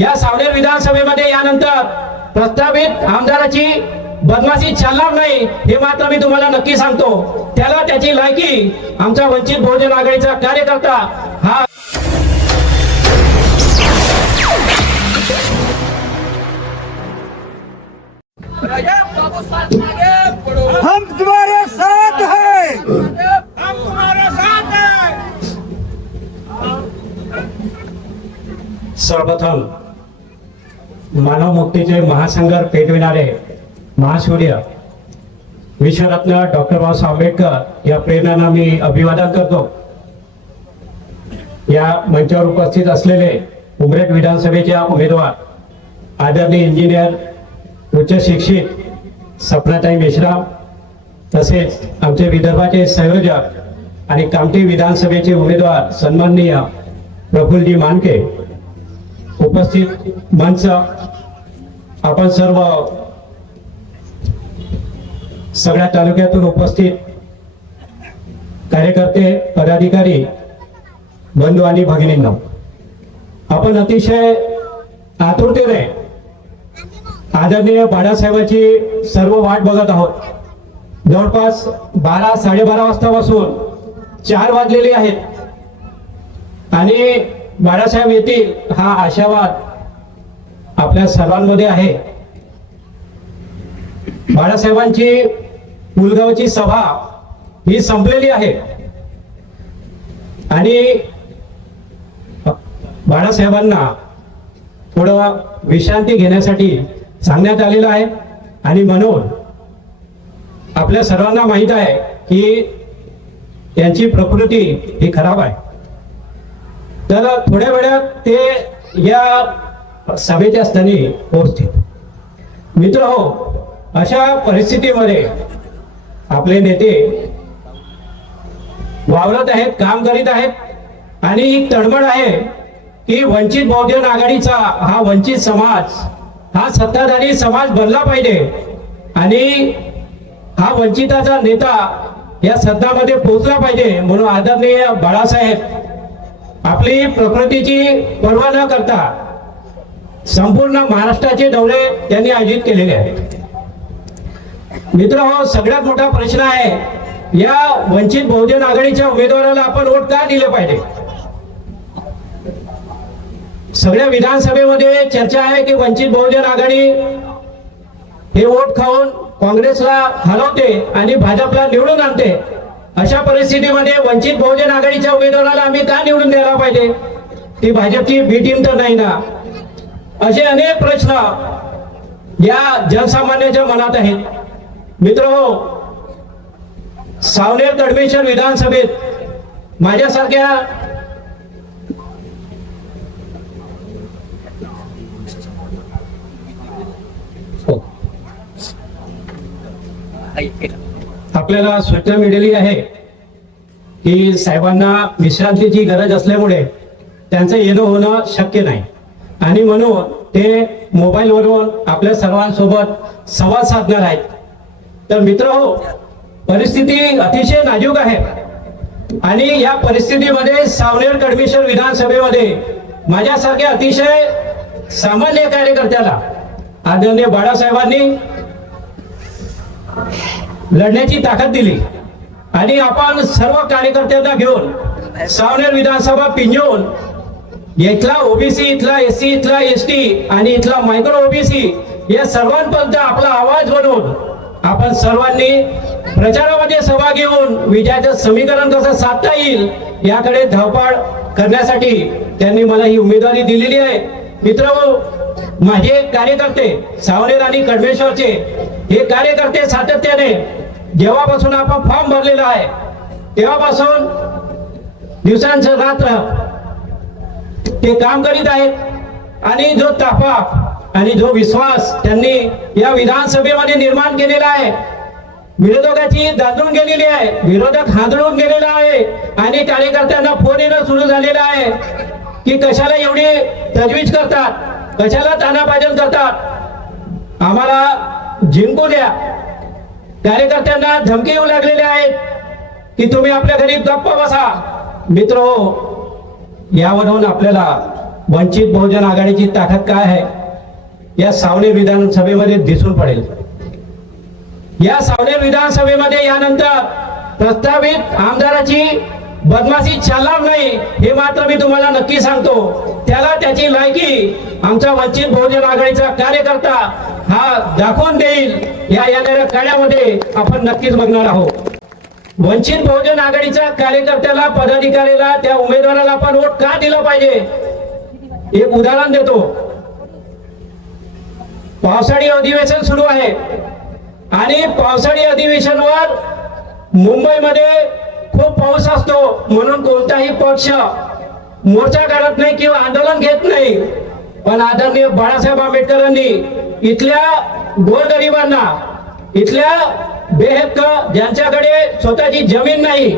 या सावनेर विधानसभेमध्ये यानंतर प्रस्तावित आमदाराची बदमाशी चालणार नाही हे मात्र मी तुम्हाला नक्की सांगतो. त्याला त्याची लायकी आमचा वंचित बहुजन आघाडीचा कार्यकर्ता हा हम तुम्हारे साथ हैं। हम तुम्हारे साथ हैं। सर्वप्रथम मानव मुक्तीचे महासंघर पेटविणारे महासूर्य विश्वरत्न डॉक्टर बाबासाहेब आंबेडकर या प्रेरणांना मी अभिवादन करतो. या मंचावर उपस्थित असलेले उमरेट विधानसभेच्या उमेदवार आदरणीय इंजिनियर उच्च शिक्षित सपनाताई मेश्राम तसेच आमचे विदर्भाचे संयोजक आणि कामठी विधानसभेचे उमेदवार सन्माननीय प्रफुल्लजी मानके उपस्थित मंच आपण सर्व सगळ्या तालुक्यातून उपस्थित कार्यकर्ते पदाधिकारी बंधू आणि भगिनींना आपण अतिशय आतुरतेने आदरणीय बाळासाहेबांची सर्व वाट बघत आहोत. जवळपास बारा साडेबारा वाजतापासून चार वाजलेले आहेत. आणि बाळासाहेब येतील हा आशावाद आपल्या सर्वांमध्ये आहे. बाळासाहेबांची पुलगावची सभा ही संपलेली आहे. आणि बाळासाहेबांना थोडं विश्रांती घेण्यासाठी सांगण्यात आलेलं आहे. आणि म्हणून आपल्या सर्वांना माहीत आहे की त्यांची प्रकृती ही खराब आहे. तर थोड्या वेळात ते या सभेच्या स्थानी पोहोचतील. मित्र हो अशा परिस्थितीमध्ये आपले नेते वावरत आहेत काम करीत आहेत आणि ही तडमड आहे की वंचित बहुजन आघाडीचा हा वंचित समाज हा सत्ताधारी समाज बनला पाहिजे आणि हा वंचिताचा नेता या सत्तामध्ये पोहोचला पाहिजे म्हणून आदरणीय बाळासाहेब आपली प्रकृतीची पर्वा न करता संपूर्ण महाराष्ट्राचे दौरे त्यांनी आयोजित केलेले आहेत. मित्र हो सगळ्यात मोठा प्रश्न आहे या वंचित बहुजन आघाडीच्या उमेदवाराला आपण वोट का दिले पाहिजे? सगळ्या विधानसभेमध्ये चर्चा आहे की वंचित बहुजन आघाडी हे वोट खाऊन काँग्रेसला हलवते आणि भाजपला निवडून आणते. अशा परिस्थितीमध्ये वंचित बहुजन आघाडीच्या उमेदवाराला आम्ही का निवडून द्यायला पाहिजे? ती भाजपची बी टीम तर नाही ना. असे अनेक प्रश्न या जनसामान्याच्या मनात आहेत. मित्र हो सावनेर तडमेश्वर विधानसभेत माझ्यासारख्या हो. आपल्याला सूचना मिळाली आहे की साहेबांना विश्रांतीची गरज असल्यामुळे त्यांचं येणं होणं शक्य नाही. आणि म्हणून ते मोबाईलवरून आपल्या सर्वांसोबत संवाद साधणार आहेत. तर मित्र हो परिस्थिती अतिशय नाजूक आहे. आणि या परिस्थितीमध्ये सावनेर कडमेश्वर विधानसभेमध्ये माझ्यासारख्या अतिशय सामान्य कार्यकर्त्याला आदरणीय बाळासाहेबांनी लढण्याची ताकद दिली. आणि आपण सर्व कार्यकर्त्यांना घेऊन सावनेर विधानसभा पिंजवून इथला ओबीसी इथला एस सी इथला एस टी आणि इथला मायक्रो ओबीसी या सर्वांपर्यंत आपला आवाज बनवून आपण सर्वांनी प्रचारामध्ये सभा घेऊन विजयाचं समीकरण कसं साधता येईल याकडे धावपाळ करण्यासाठी त्यांनी मला ही उमेदवारी दिलेली आहे. मित्र माझे कार्यकर्ते सावनेर आणि कडमेश्वरचे हे कार्यकर्ते सातत्याने जेव्हापासून आपण फॉर्म भरलेला आहे तेव्हापासून दिवसांचं रात्र ते काम करीत आहेत. आणि जो ताफा आणि जो विश्वास त्यांनी या विधानसभेमध्ये निर्माण केलेला आहे विरोधकाची दादून गेलेली आहे विरोधक हादळून गेलेला आहे आणि कार्यकर्त्यांना फोन येणं सुरू झालेलं आहे की कशाला एवढी तजवीज करतात कशाला तानाभाजन करतात. आम्हाला जिंकू द्या. कार्यकर्त्यांना धमकी येऊ लागलेल्या आहेत की तुम्ही आपल्या घरी गप्प बसा. मित्र हो यावरून आपल्याला वंचित बहुजन आघाडीची ताकद काय आहे? या सावनेर विधानसभेमध्ये दिसून पडेल. या सावनेर विधानसभेमध्ये यानंतर प्रस्तावित आमदाराची बदमाशी चालणार नाही हे मात्र मी तुम्हाला नक्की सांगतो. त्याला त्याची लायकी आमचा वंचित बहुजन आघाडीचा कार्यकर्ता हा दाखवून देईल. या येणाऱ्या काळामध्ये आपण नक्कीच बघणार आहोत. वंचित बहुजन आघाडीच्या कार्यकर्त्याला पदाधिकाऱ्याला त्या उमेदवाराला आपण वोट का दिलं पाहिजे? एक उदाहरण देतो. पावसाळी अधिवेशन सुरू आहे. आणि पावसाळी अधिवेशनवर मुंबईमध्ये खूप पाऊस असतो. म्हणून कोणताही पक्ष मोर्चा काढत नाही किंवा आंदोलन घेत नाही. पण आदरणीय बाळासाहेब आंबेडकरांनी इथल्या गोरगरिबांना इथल्या बेहक्क ज्यांच्याकडे स्वतःची जमीन नाही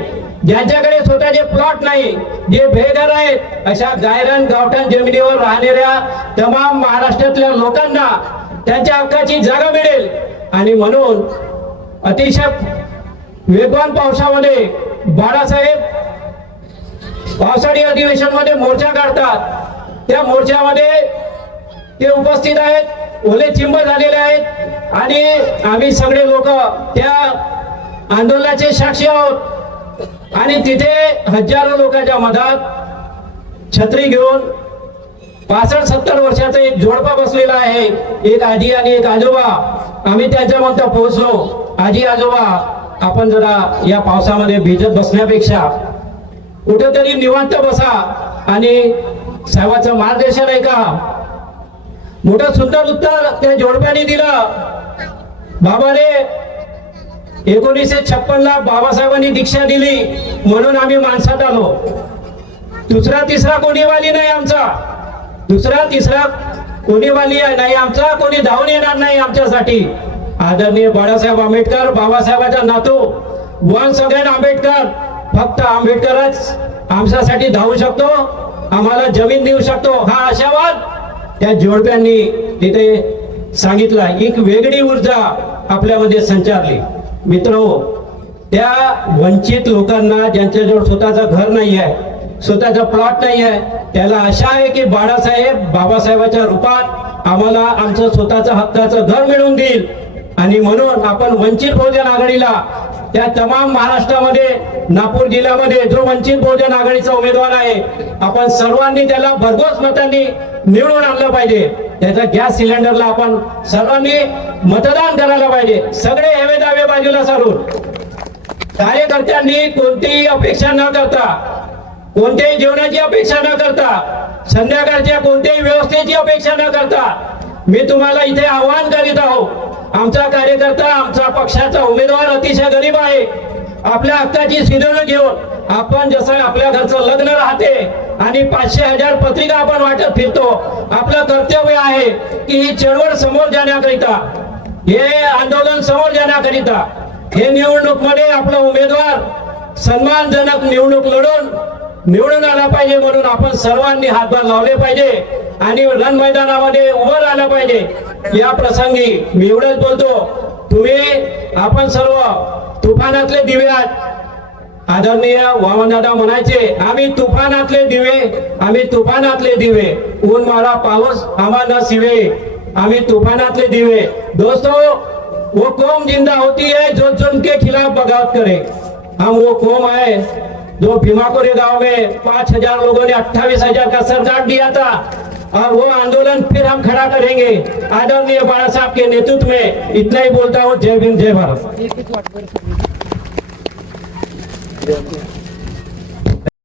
ज्यांच्याकडे स्वतःचे प्लॉट नाही जे बेघर आहेत अशा गायरान गावठाण जमिनीवर राहणाऱ्या तमाम महाराष्ट्रातल्या लोकांना त्यांच्या हक्काची जागा मिळेल. आणि म्हणून अतिशय वेगवान पावसामध्ये बाळासाहेब पावसाळी अधिवेशनमध्ये मोर्चा काढतात. त्या मोर्चामध्ये ते उपस्थित आहेत ओले चिंब झालेले आहेत आणि आम्ही सगळे लोक त्या आंदोलनाचे साक्षी आहोत. आणि तिथे हजारो लोकांच्या मधात छत्री घेऊन पासष्ट सत्तर वर्षाचं एक जोडपा बसलेला आहे. एक आजी आणि एक आजोबा. आम्ही त्यांच्या पोहोचलो. आजी आजोबा आपण जरा या पावसामध्ये भिजत बसण्यापेक्षा कुठेतरी निवांत बसा आणि साहेबाचं मार्गदर्शन आहे का? मोठं सुंदर उत्तर त्या जोडप्याने दिलं. बाबाने एकोणीसशे छप्पन ला बाबासाहेबांनी दीक्षा दिली. म्हणून आम्ही माणसात आलो. दुसरा तिसरा कोणी वाली नाही आमचा. दुसरा तिसरा कोणी वाली आहे नाही आमचा. कोणी धावून येणार नाही आमच्यासाठी. आदरणीय बाळासाहेब आंबेडकर बाबासाहेबांचा नातू. वन सगळ्यांना आंबेडकर. फक्त आंबेडकरच आमच्यासाठी धावू शकतो. आम्हाला जमीन देऊ शकतो. हा आशावाद त्या जोडप्यांनी तिथे सांगितला. एक वेगळी ऊर्जा आपल्यामध्ये संचारली. मित्र हो, त्या वंचित लोकांना ज्यांच्याजवळ स्वतःचं घर नाही आहे स्वतःचा प्लॉट नाही आहे त्याला आशा आहे की बाळासाहेब बाबासाहेबाच्या रूपात आम्हाला आमचं स्वतःचं हक्काचं घर मिळवून देईल. आणि म्हणून आपण वंचित बहुजन आघाडीला त्या तमाम महाराष्ट्रामध्ये नागपूर जिल्ह्यामध्ये जो वंचित बहुजन आघाडीचा उमेदवार आहे आपण सर्वांनी त्याला भरघोस मतांनी निवडून आणलं पाहिजे. त्याचा गॅस सिलेंडरला आपण सर्वांनी मतदान करायला पाहिजे. सगळे हेवे दावे बाजूला सारून. कार्यकर्त्यांनी कोणतीही अपेक्षा न करता कोणत्याही जेवणाची अपेक्षा न करता संध्याकाळच्या कोणत्याही व्यवस्थेची अपेक्षा न करता मी तुम्हाला इथे आवाहन करीत आहो आमचा कार्यकर्ता आमचा पक्षाचा उमेदवार अतिशय गरीब आहे. आपल्या हक्काची सिंधुदुर्ग घेऊन आपण जसं आपल्या घरचं लग्न राहते आणि पाचशे हजार पत्रिका आपण वाटत फिरतो आपलं कर्तव्य आहे की ही चळवळ समोर जाण्याकरिता हे आंदोलन समोर जाण्याकरिता हे निवडणूकमध्ये आपला उमेदवार सन्मानजनक निवडणूक लढून निवडून आला पाहिजे म्हणून आपण सर्वांनी हातभार लावले पाहिजे. आणि रण मैदानामध्ये उभं राहिलं पाहिजे. या प्रसंगी मी एवढंच बोलतो तुम्ही आपण सर्व तुफानातले दिवे आहात. आदरणीय वामनदादा म्हणायचे आम्ही तुफानातले दिवे आम्ही तुफानातले दिवे. ऊन मारा पाऊस आम्हा न शिवे. आम्ही तुफानातले दिवे. दोस्तों वो कौम जिंदा होती है जो जुल्म के खिलाफ बगावत करे. हम वो कौम है जो भीमाकोरे गांव में पांच हजार लोगों ने अट्ठाईस हजार का सरकार दिया था। और वो आंदोलन फिर हम खड़ा करेंगे। आदरणीय बाड़ा साहब के नेतृत्व में इतना ही बोलता हूँ जय भीम जय भारत।